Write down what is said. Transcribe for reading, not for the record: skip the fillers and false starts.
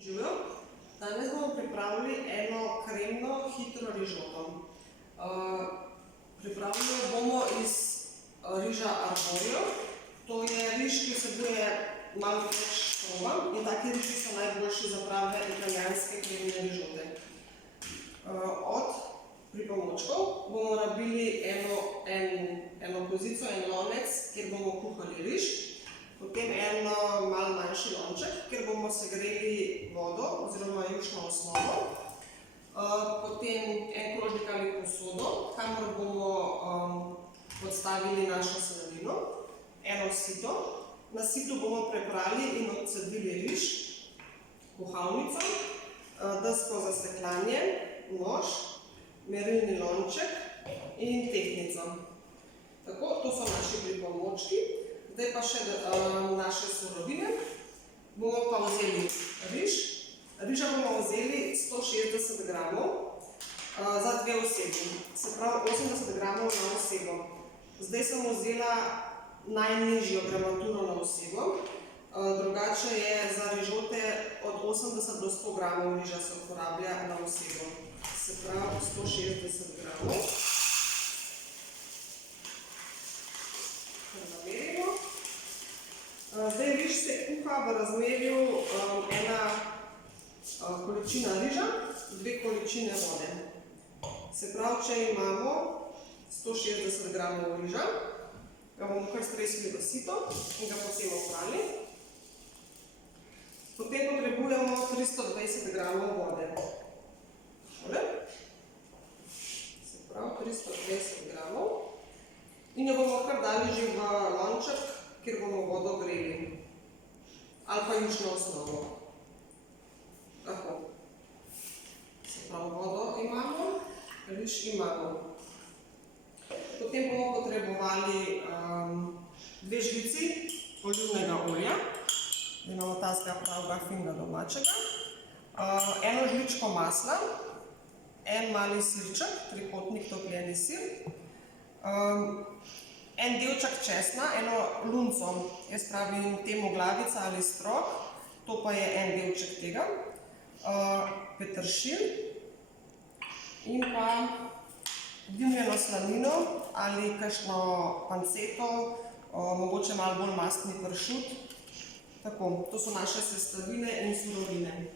Živijo. Danes bomo pripravili eno kremno, hitro rižoto. Pripravili bomo iz riža arborio. To je riž, ki vsebuje malo več škroba in taki riži so najboljši za prave italijanske kremne rižote. Od pripomočkov bomo rabili eno kozico, en lonec, kjer bomo kuhali riž. Potem en malo manjši lonček, kjer bomo segreli vodo oziroma jušno osnovo. Potem en krožnik ali posodo, kamor bomo odstavili našo sestavino. Eno sito. Na situ bomo preprali in odcedili riž, kuhalnico, desko za stekljanje, nož, merilni lonček in tehtnico. Tako, to so naši pripomočki. Zdaj pa še naše surovine. Bomo pa vzeli riž. Riža bomo vzeli 160 gramov za dve osebi. Se pravi 80 gramov na osebo. Zdaj sem vzela najnižjo gramaturo na osebo. Drugače je za rižote od 80 do 100 gramov riža se uporablja na osebo. Se pravi 160 gramov. Zdaj riž se kuha v razmerju ena količina riža, dve količine vode. Se pravi, če imamo 160 gramov riža, ga bomo kar stresli v sito in ga potem oprali. Potem potrebujemo 320 gramov vode. Se pravi, 320 gramov. In jo bomo kar dali že v lonček, kjer bomo vodo greli. Ali pa jušno osnovo. Tako. Se pravi, vodo imamo, riž imamo. Potem bomo potrebovali dve žlici olivnega olja. Imamo tazga pravega finega domačega. Eno žličko masla, en mali sirček, trikotnik topljeni sir, en delček česna, eno lunco, jaz pravim temu glavica ali strok, to pa je en delček tega, peteršilj in pa dimljeno slanino ali kakšno panceto, mogoče malo bolj mastni pršut. Tako, to so naše sestavine in surovine.